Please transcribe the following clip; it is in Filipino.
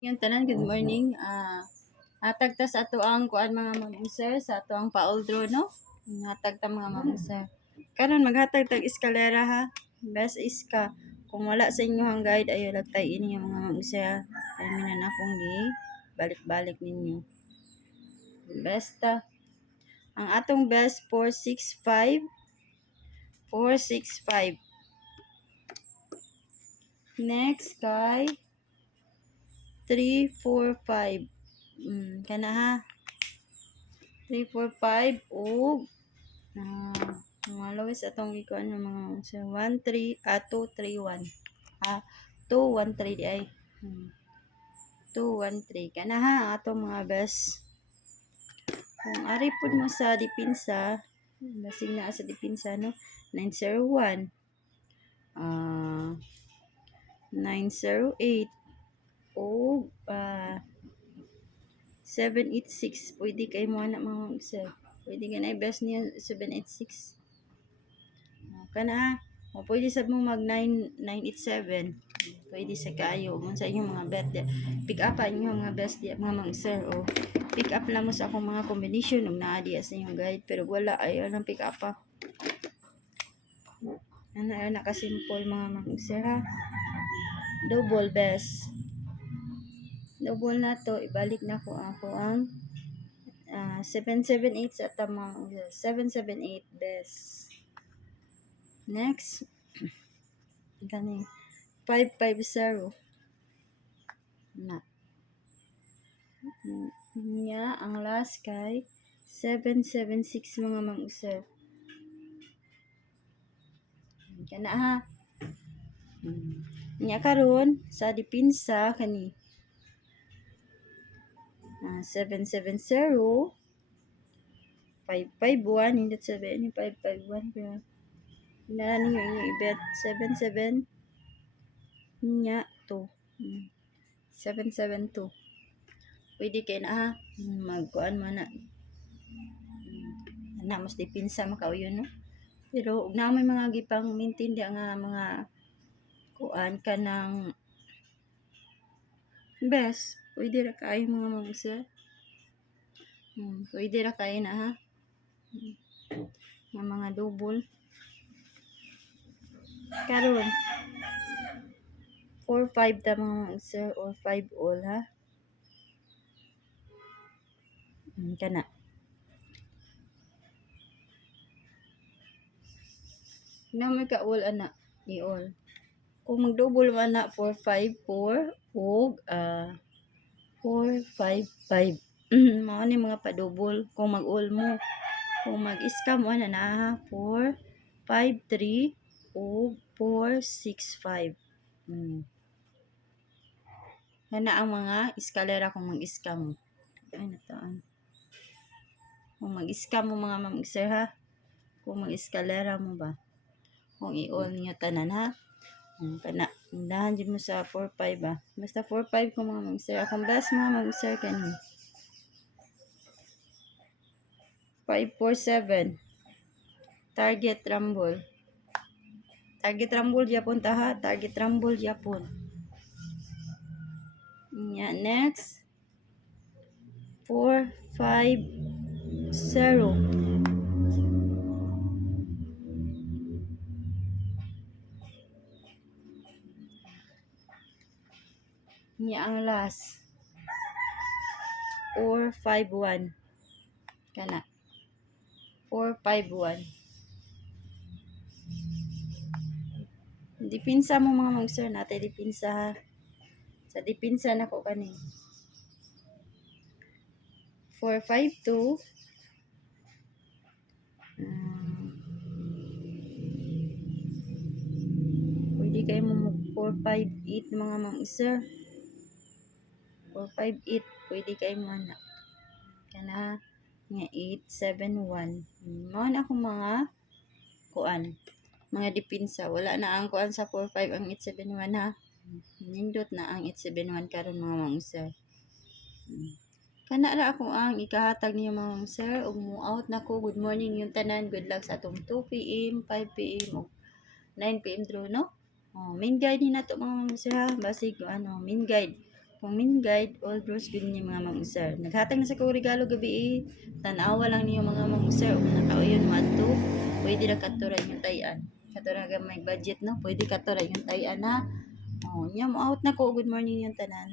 Yung tanan, good morning. Hatag ta sa ato ang kuan mga ma'am-sir sa ato ang pauldro no. Hatag ta mga ma'am-sir. Karon maghatag tag eskalera ha. Best iska. Kung wala sa inyo ang guide ayo lagtay ini yung mga ma'am-sir. Kay minan akong gi balik-balik ninyo. Besta. Ang atong best 465. 465. Next kay 345. Kana ha. 345 o mga lowest atong ikuan ng mga 231 213 di ay 213 kana ha ang atong mga best. Kung ari pud mo sa dipinsa basig na sa dipinsa no 901 908 o 786 pwede kay mo na mga sir. Pwede ka na i-best niya 786. Kana ha. O pwede sa mo mag 987. Pwede sa kayo. Kung sa inyong mga bet. Pick up inyong mga best di mga mga sir. O pick up lang mo sa akong mga combination. Nung naadi sa inyong guide. Pero wala. Ayaw lang pick up pa. Ano nakasimple mga mga sir ha. Double best. Double na to. Ibalik na ko ako ang 778 sa tamang 778 best. Next gani 550 na niya ang last kay 776 mga mang-usap kana ha. Niya karon sa dipinsa kani 770 551 hindi sabihin ni 551 pero na ninyo inyo i-bet 77 niya 2 772 pwede kay na ha magkuan man na mas dipinsa makauyon no pero ug na may mga gipang maintindihan nga mga kuan ka ng best pwede ra kay mga mangsa pwede ra kay na ha nga mga double karon 4-5 ta mga sir or 5 all ha kana na may ka all ana i-all kung mag-double man na 454 ug 455 mao ni mga pa-double kung mag-all mo kung mag-scam mo na ha 453 ug 465 na ang mga eskalera kung mag-scam mo ay nataan kung mag-scam mo mga mag-sir ha kung mag-eskalera mo ba kung i-all niyo tanan ha kana dahan jud mo sa 45 ba basta 45 kung mga mag-sir akong best mga mag-sir kani 547 target rumble yapon ta ha target rumble yapon nya next 450 niya ang last 451 kana 451 dipinsa mo mga mag-sir natin dipinsa ha sa dipinsa na ko kani 452 pwede kayo mo 458 mga mag-sir 458 pwede kayo mo na kana nga 871 mao na akong mga kuan mga dipinsa wala na ang kuan sa 45 ang 871 ha nindot na ang 871 karon mga mangsa kana ra ako ang ikahatag niyo mga mangsa ug mo out na ko good morning yung tanan good luck sa atong 2 pm 5 pm ug 9 pm draw no main guide ni nato mga mangsa basig main guide Kung min guide, all bros good niya mga mag-sir. Naghatag na sa ko regalo gabi eh. Tanawa lang niyo mga mag-sir. Kung nakauyon mo ato, pwede na katuran yung tayan. Katuran ka may budget no, pwede katuran yung tayan na. Oh, niya mo out na ko. Good morning yung tanan.